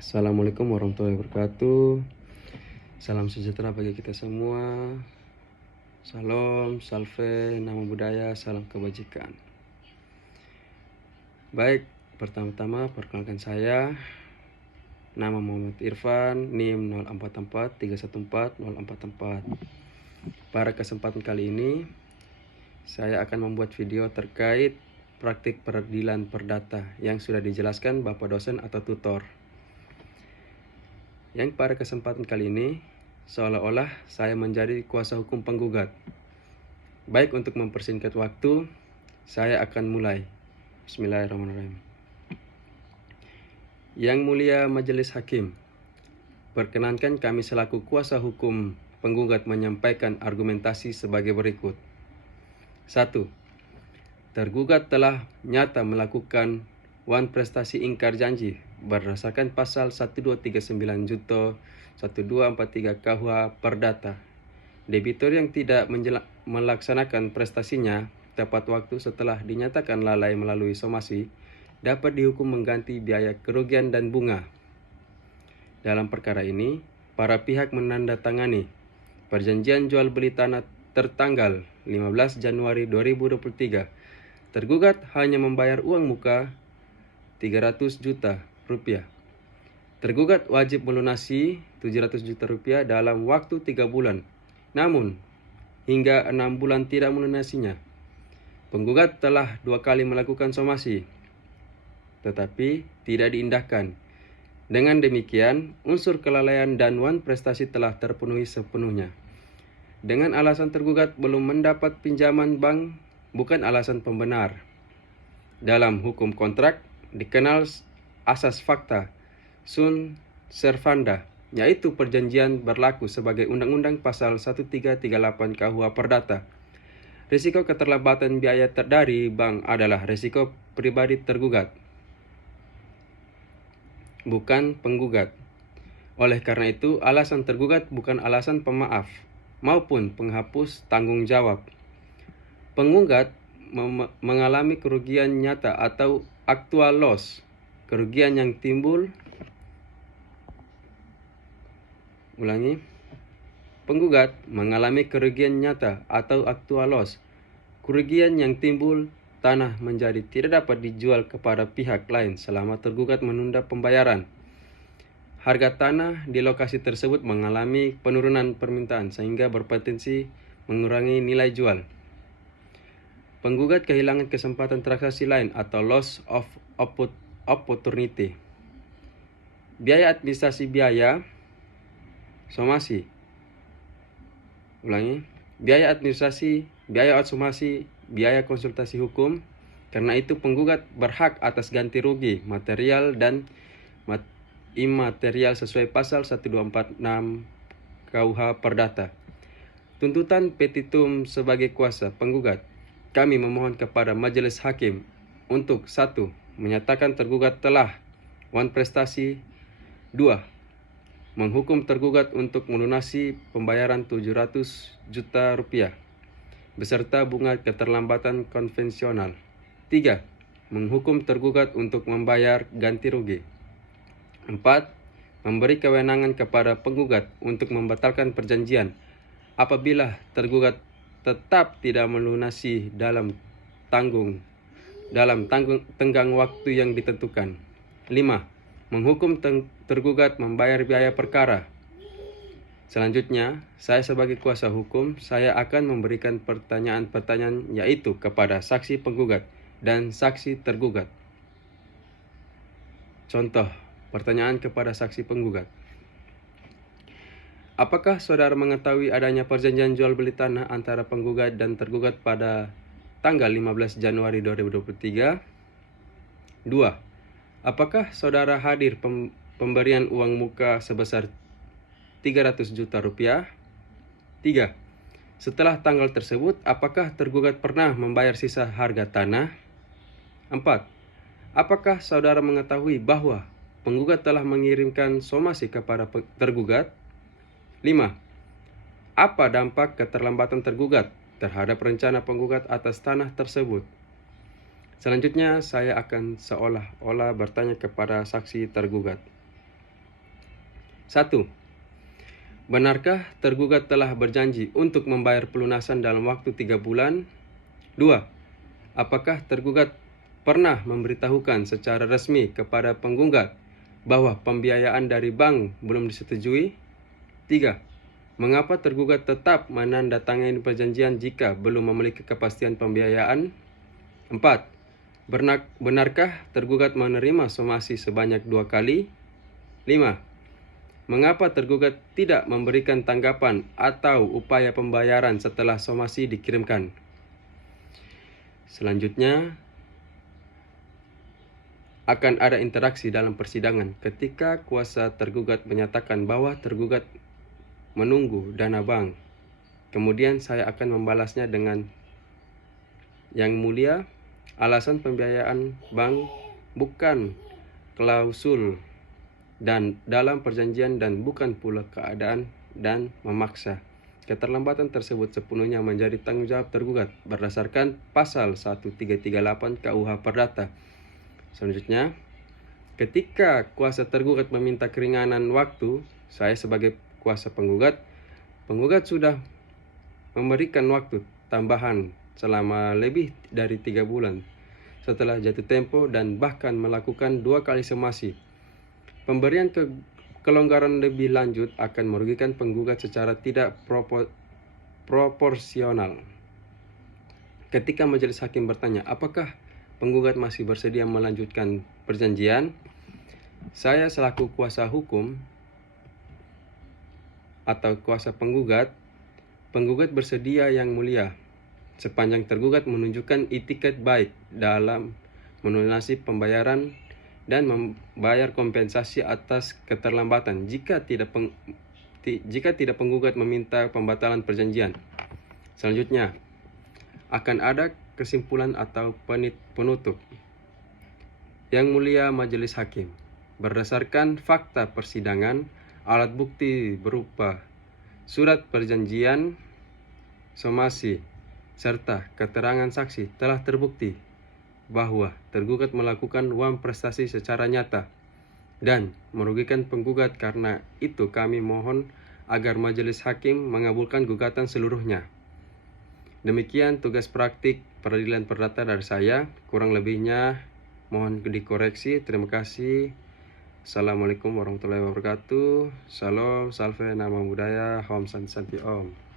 Assalamualaikum warahmatullahi wabarakatuh. Salam sejahtera bagi kita semua. Salam, salve, nama budaya, salam kebajikan. Baik, pertama-tama perkenalkan saya. Nama Muhammad Irfan, NIM 044 314 044. Pada kesempatan kali ini, saya akan membuat video terkait praktik peradilan perdata yang sudah dijelaskan Bapak dosen atau tutor. Yang pada kesempatan kali ini, seolah-olah saya menjadi kuasa hukum penggugat. Baik, untuk mempersingkat waktu, saya akan mulai. Bismillahirrahmanirrahim. Yang mulia Majelis Hakim, perkenankan kami selaku kuasa hukum penggugat menyampaikan argumentasi sebagai berikut. 1. Tergugat telah nyata melakukan prestasi ingkar janji berdasarkan pasal 1239 junto 1243 KUH Perdata. Debitur yang tidak melaksanakan prestasinya tepat waktu setelah dinyatakan lalai melalui somasi dapat dihukum mengganti biaya kerugian dan bunga. Dalam perkara ini, para pihak menandatangani perjanjian jual beli tanah tertanggal 15 Januari 2023. Tergugat hanya membayar uang muka 300 juta rupiah. Tergugat wajib melunasi 700 juta rupiah dalam waktu 3 bulan. Namun, hingga 6 bulan tidak melunasinya. Penggugat telah 2 kali melakukan somasi, tetapi tidak diindahkan. Dengan demikian, unsur kelalaian dan prestasi telah terpenuhi sepenuhnya. Dengan alasan tergugat belum mendapat pinjaman bank bukan alasan pembenar. Dalam hukum kontrak dikenal asas fakta sunt servanda, yaitu perjanjian berlaku sebagai undang-undang pasal 1338 KUH Perdata. Risiko keterlambatan biaya dari bank adalah risiko pribadi tergugat, bukan penggugat. Oleh karena itu, alasan tergugat bukan alasan pemaaf maupun penghapus tanggung jawab. Penggugat mengalami kerugian nyata atau actual loss, kerugian yang timbul. Penggugat mengalami kerugian nyata atau actual loss, kerugian yang timbul tanah menjadi tidak dapat dijual kepada pihak lain selama tergugat menunda pembayaran. Harga tanah di lokasi tersebut mengalami penurunan permintaan sehingga berpotensi mengurangi nilai jual. Penggugat kehilangan kesempatan transaksi lain atau loss of opportunity. Biaya administrasi biaya somasi. Biaya administrasi, biaya somasi, biaya konsultasi hukum. Karena itu penggugat berhak atas ganti rugi material dan imaterial sesuai pasal 1246 KUH Perdata. Tuntutan petitum sebagai kuasa penggugat. Kami memohon kepada Majelis Hakim untuk 1. Menyatakan tergugat telah prestasi. 2. Menghukum tergugat untuk melunasi pembayaran 700 juta rupiah beserta bunga keterlambatan konvensional. 3. Menghukum tergugat untuk membayar ganti rugi. 4. Memberi kewenangan kepada penggugat untuk membatalkan perjanjian apabila tergugat tetap tidak melunasi dalam tenggang waktu yang ditentukan. 5. Menghukum tergugat membayar biaya perkara. Selanjutnya, saya sebagai kuasa hukum, saya akan memberikan pertanyaan-pertanyaan yaitu kepada saksi penggugat dan saksi tergugat. Contoh, pertanyaan kepada saksi penggugat. Apakah saudara mengetahui adanya perjanjian jual beli tanah antara penggugat dan tergugat pada tanggal 15 Januari 2023? 2. Apakah saudara hadir pemberian uang muka sebesar 300 juta rupiah? 3. Setelah tanggal tersebut, apakah tergugat pernah membayar sisa harga tanah? 4. Apakah saudara mengetahui bahwa penggugat telah mengirimkan somasi kepada tergugat? 5. Apa dampak keterlambatan tergugat terhadap rencana penggugat atas tanah tersebut? Selanjutnya, saya akan seolah-olah bertanya kepada saksi tergugat. 1. Benarkah tergugat telah berjanji untuk membayar pelunasan dalam waktu 3 bulan? 2. Apakah tergugat pernah memberitahukan secara resmi kepada penggugat bahwa pembiayaan dari bank belum disetujui? 3. Mengapa tergugat tetap menandatangani perjanjian jika belum memiliki kepastian pembiayaan? 4. Benarkah tergugat menerima somasi sebanyak 2 kali? 5. Mengapa tergugat tidak memberikan tanggapan atau upaya pembayaran setelah somasi dikirimkan? Selanjutnya, akan ada interaksi dalam persidangan ketika kuasa tergugat menyatakan bahwa tergugat menunggu dana bank. Kemudian saya akan membalasnya dengan, Yang Mulia, alasan pembiayaan bank bukan klausul dan dalam perjanjian dan bukan pula keadaan dan memaksa. Keterlambatan tersebut sepenuhnya menjadi tanggung jawab tergugat berdasarkan pasal 1338 KUH Perdata. Selanjutnya, ketika kuasa tergugat meminta keringanan waktu, saya sebagai kuasa penggugat sudah memberikan waktu tambahan selama lebih dari 3 bulan setelah jatuh tempo dan bahkan melakukan 2 kali somasi. Pemberian kelonggaran lebih lanjut akan merugikan penggugat secara tidak proporsional. Ketika majelis hakim bertanya, apakah penggugat masih bersedia melanjutkan perjanjian? Saya selaku kuasa hukum atau kuasa penggugat bersedia Yang Mulia, sepanjang tergugat menunjukkan itikat baik dalam melunasi pembayaran dan membayar kompensasi atas keterlambatan jika tidak penggugat meminta pembatalan perjanjian. Selanjutnya, akan ada kesimpulan atau penutup. Yang Mulia Majelis Hakim, berdasarkan fakta persidangan, alat bukti berupa surat perjanjian, somasi, serta keterangan saksi telah terbukti bahwa tergugat melakukan uang prestasi secara nyata dan merugikan penggugat. Karena itu kami mohon agar majelis hakim mengabulkan gugatan seluruhnya. Demikian tugas praktik peradilan perdata dari saya. Kurang lebihnya mohon dikoreksi. Terima kasih. Assalamualaikum warahmatullahi wabarakatuh. Salam, salve, nama budaya, Om Santi Om.